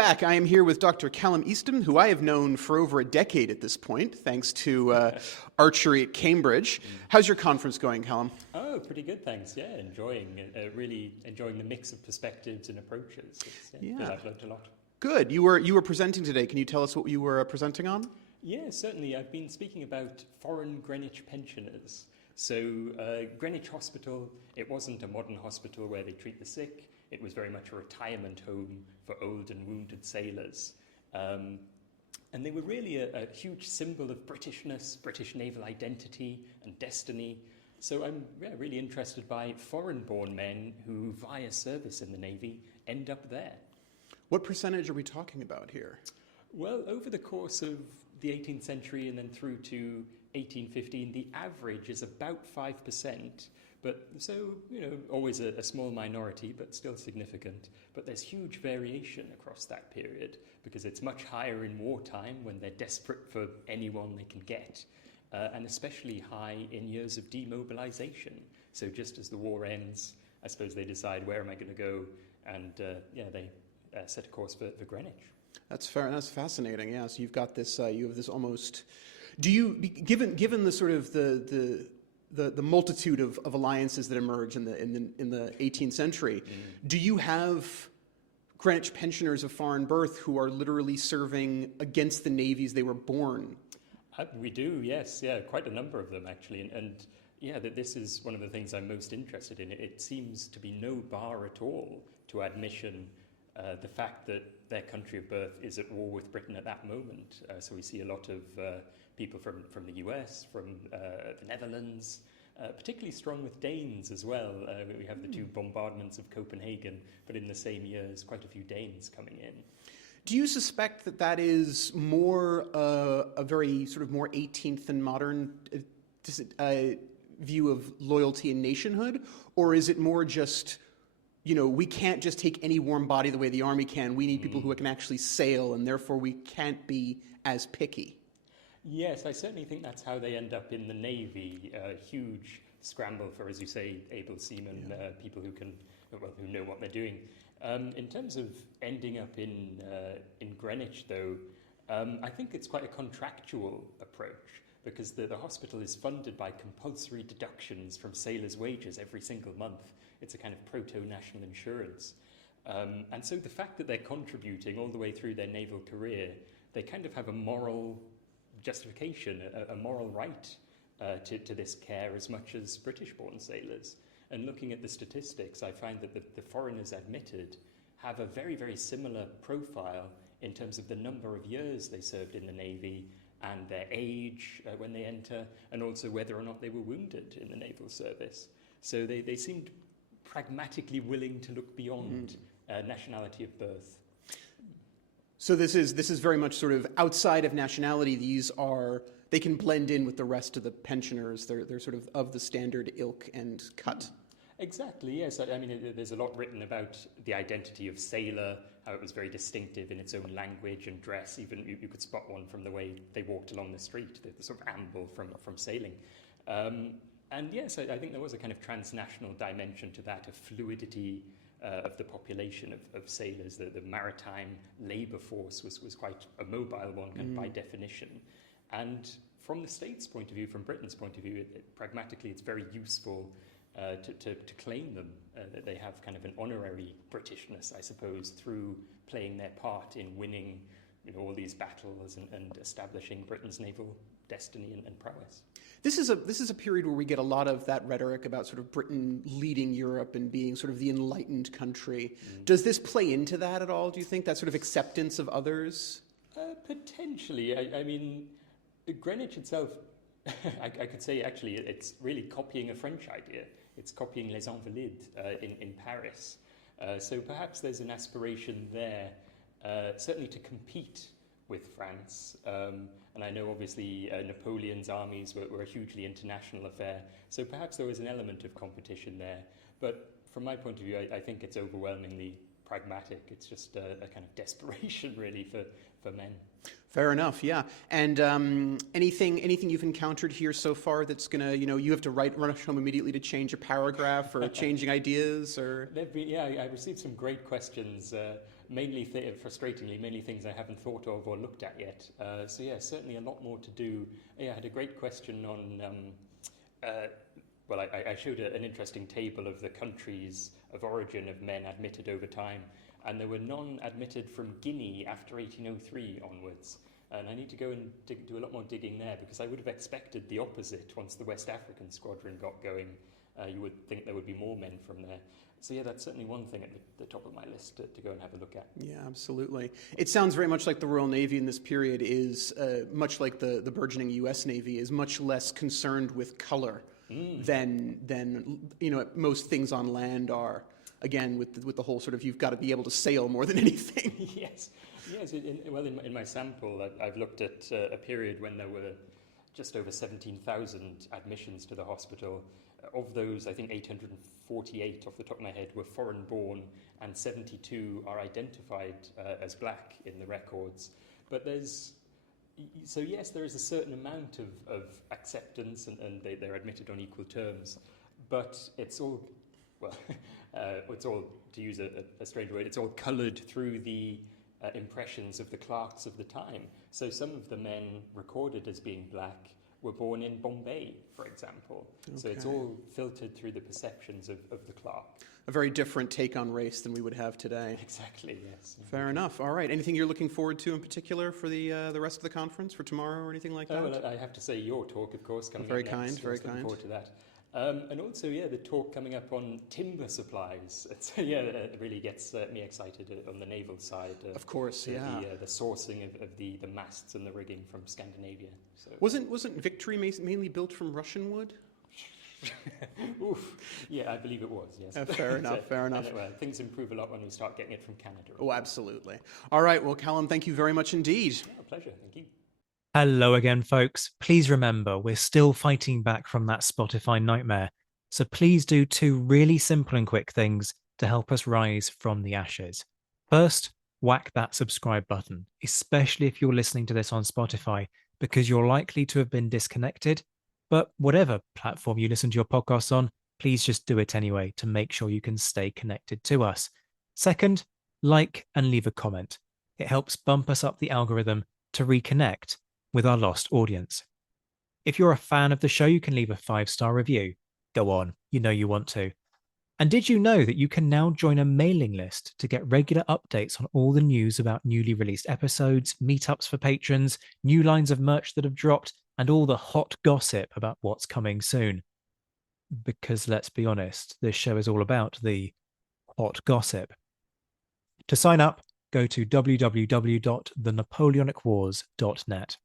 back. I am here with Dr. Callum Easton, who I have known for over a decade at this point, thanks to archery at Cambridge. How's your conference going, Callum? Oh, pretty good, thanks. Yeah, really enjoying the mix of perspectives and approaches. I feel I've learned a lot. Good. You were presenting today. Can you tell us what you were presenting on? Yeah, certainly. I've been speaking about foreign Greenwich pensioners. So Greenwich Hospital, it wasn't a modern hospital where they treat the sick. It was very much a retirement home for old and wounded sailors. And they were really a huge symbol of Britishness, British naval identity and destiny. So I'm really interested by foreign-born men who, via service in the Navy, end up there. What percentage are we talking about here? Well, over the course of the 18th century and then through to 1815, the average is about 5%. But so, always a small minority, but still significant. But there's huge variation across that period because it's much higher in wartime when they're desperate for anyone they can get, and especially high in years of demobilization. So just as the war ends, I suppose they decide, where am I going to go? And they set a course for Greenwich. That's fair, and that's fascinating. Yeah, so you've got this. You have this almost. Do you, given the sort of the multitude of alliances that emerge in the 18th century, do you have Greenwich pensioners of foreign birth who are literally serving against the navies they were born? We do, yes, quite a number of them actually, and that this is one of the things I'm most interested in. It seems to be no bar at all to admission. The fact that their country of birth is at war with Britain at that moment. So we see a lot of people from the US, from the Netherlands, particularly strong with Danes as well. We have the two bombardments of Copenhagen, but in the same years, quite a few Danes coming in. Do you suspect that is more a very sort of more 18th and modern view of loyalty and nationhood, or is it more just, we can't just take any warm body the way the Army can. We need people who can actually sail, and therefore we can't be as picky? Yes, I certainly think that's how they end up in the Navy. A huge scramble for, as you say, able seamen, people who know what they're doing. In terms of ending up in Greenwich, though, I think it's quite a contractual approach because the hospital is funded by compulsory deductions from sailors' wages every single month. It's a kind of proto-national insurance. And so the fact that they're contributing all the way through their naval career, they kind of have a moral justification, a moral right to this care as much as British-born sailors. And looking at the statistics, I find that the foreigners admitted have a very, very similar profile in terms of the number of years they served in the Navy and their age when they enter, and also whether or not they were wounded in the naval service. So they seemed pragmatically willing to look beyond nationality of birth. So this is very much sort of outside of nationality. They can blend in with the rest of the pensioners. They're sort of the standard ilk and cut. Exactly, yes. I mean, there's a lot written about the identity of sailor, how it was very distinctive in its own language and dress. Even you could spot one from the way they walked along the street, the sort of amble from sailing. And yes, I think there was a kind of transnational dimension to that, a fluidity of the population of sailors. The maritime labour force was quite a mobile one, kind of by definition. And from the state's point of view, from Britain's point of view, pragmatically it's very useful to claim them, that they have kind of an honorary Britishness, I suppose, through playing their part in winning all these battles and establishing Britain's naval destiny and prowess. This is a period where we get a lot of that rhetoric about sort of Britain leading Europe and being sort of the enlightened country. Does this play into that at all, do you think, that sort of acceptance of others? Potentially. I mean, Greenwich itself, I could say actually it's really copying a French idea. It's copying Les Invalides in Paris. So perhaps there's an aspiration there, certainly to compete with France. And I know obviously Napoleon's armies were a hugely international affair. So perhaps there was an element of competition there. But from my point of view, I think it's overwhelmingly pragmatic. It's just a kind of desperation really for men. Fair enough, yeah. And anything you've encountered here so far that's gonna, you have to rush home immediately to change a paragraph or changing ideas or? I received some great questions. frustratingly, mainly things I haven't thought of or looked at yet. So yeah, certainly a lot more to do. Yeah, I had a great question on. I showed an interesting table of the countries of origin of men admitted over time, and there were none admitted from Guinea after 1803 onwards. And I need to go and do a lot more digging there, because I would have expected the opposite. Once the West African squadron got going, you would think there would be more men from there. So yeah, that's certainly one thing at the top of my list to go and have a look at. Yeah, absolutely. It sounds very much like the Royal Navy in this period is, much like the burgeoning U.S. Navy, is much less concerned with color than most things on land are. Again, with the whole sort of, you've got to be able to sail more than anything. Yes. In my sample, I've looked at a period when there were just over 17,000 admissions to the hospital. Of those, I think 848 off the top of my head were foreign-born, and 72 are identified as black in the records. But there is a certain amount of acceptance, and they're admitted on equal terms. But it's all, it's all, to use a strange word, it's all coloured through the impressions of the clerks of the time. So some of the men recorded as being black were born in Bombay, for example. Okay. So it's all filtered through the perceptions of the clerk. A very different take on race than we would have today. Exactly, yes. Fair enough. All right. Anything you're looking forward to in particular for the rest of the conference, for tomorrow or anything like that? Well, I have to say your talk, of course, coming very up kind, next. Very looking kind. Forward to that. And also, the talk coming up on timber supplies. It really gets me excited on the naval side. Of course, the sourcing of the masts and the rigging from Scandinavia. So. Wasn't Victory mainly built from Russian wood? Oof. Yeah, I believe it was, yes. Fair enough, fair enough. Things improve a lot when we start getting it from Canada. Oh, absolutely. All right, well, Callum, thank you very much indeed. Yeah, pleasure, thank you. Hello again, folks. Please remember, we're still fighting back from that Spotify nightmare. So please do 2 really simple and quick things to help us rise from the ashes. First, whack that subscribe button, especially if you're listening to this on Spotify, because you're likely to have been disconnected. But whatever platform you listen to your podcasts on, please just do it anyway to make sure you can stay connected to us. Second, like and leave a comment. It helps bump us up the algorithm to reconnect with our lost audience. If you're a fan of the show, you can leave a 5-star review. Go on, you know you want to. And did you know that you can now join a mailing list to get regular updates on all the news about newly released episodes, meetups for patrons, new lines of merch that have dropped, and all the hot gossip about what's coming soon? Because let's be honest, this show is all about the hot gossip. To sign up, go to www.thenapoleonicwars.net.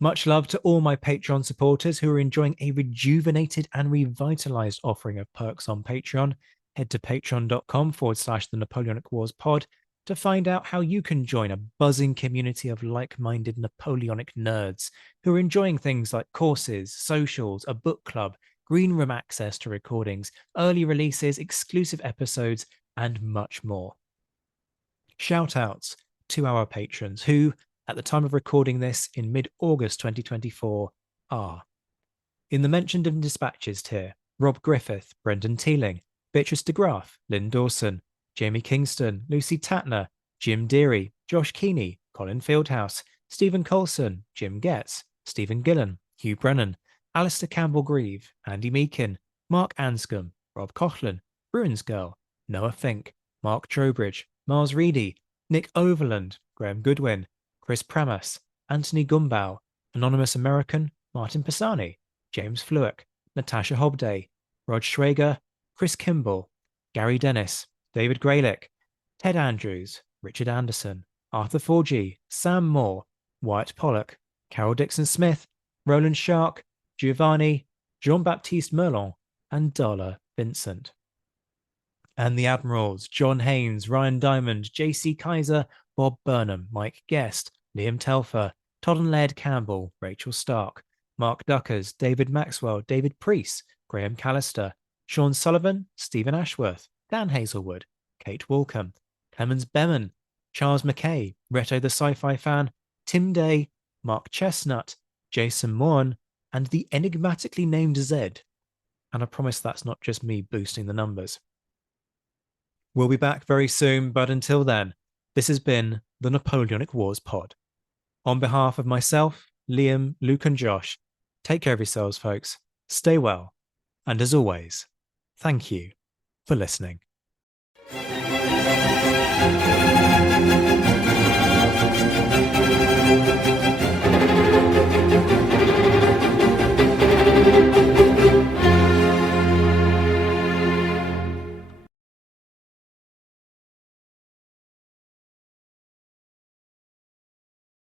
Much love to all my Patreon supporters who are enjoying a rejuvenated and revitalized offering of perks on Patreon. Head to patreon.com/the Napoleonic Wars pod to find out how you can join a buzzing community of like-minded Napoleonic nerds who are enjoying things like courses, socials, a book club, green room access to recordings, early releases, exclusive episodes, and much more. Shout outs to our patrons who, at the time of recording this in mid-August 2024, are in the mentioned and dispatches tier: Rob Griffith, Brendan Teeling, Beatrice de Graaf, Lynn Dawson, Jamie Kingston, Lucy Tatner, Jim Deary, Josh Keeney, Colin Fieldhouse, Stephen Colson, Jim Getz, Stephen Gillen, Hugh Brennan, Alistair Campbell-Grieve, Andy Meakin, Mark Anscombe, Rob Coughlin, Bruins Girl, Noah Fink, Mark Trowbridge, Mars Reedy, Nick Overland, Graham Goodwin, Chris Pramas, Anthony Gumbau, Anonymous American, Martin Pisani, James Fluick, Natasha Hobday, Rod Schwager, Chris Kimball, Gary Dennis, David Graylick, Ted Andrews, Richard Anderson, Arthur 4G, Sam Moore, Wyatt Pollock, Carol Dixon Smith, Roland Shark, Giovanni, Jean-Baptiste Merlon, and Darla Vincent. And the Admirals: John Haynes, Ryan Diamond, JC Kaiser, Bob Burnham, Mike Guest, Liam Telfer, Todd and Laird Campbell, Rachel Stark, Mark Duckers, David Maxwell, David Priest, Graham Callister, Sean Sullivan, Stephen Ashworth, Dan Hazelwood, Kate Walcombe, Clemens Beman, Charles McKay, Reto the Sci-Fi Fan, Tim Day, Mark Chestnut, Jason Moore, and the enigmatically named Zed. And I promise that's not just me boosting the numbers. We'll be back very soon, but until then, This has been the Napoleonic Wars Pod. On behalf of myself, Liam, Luke, and Josh, take care of yourselves, folks. Stay well. And as always, thank you for listening.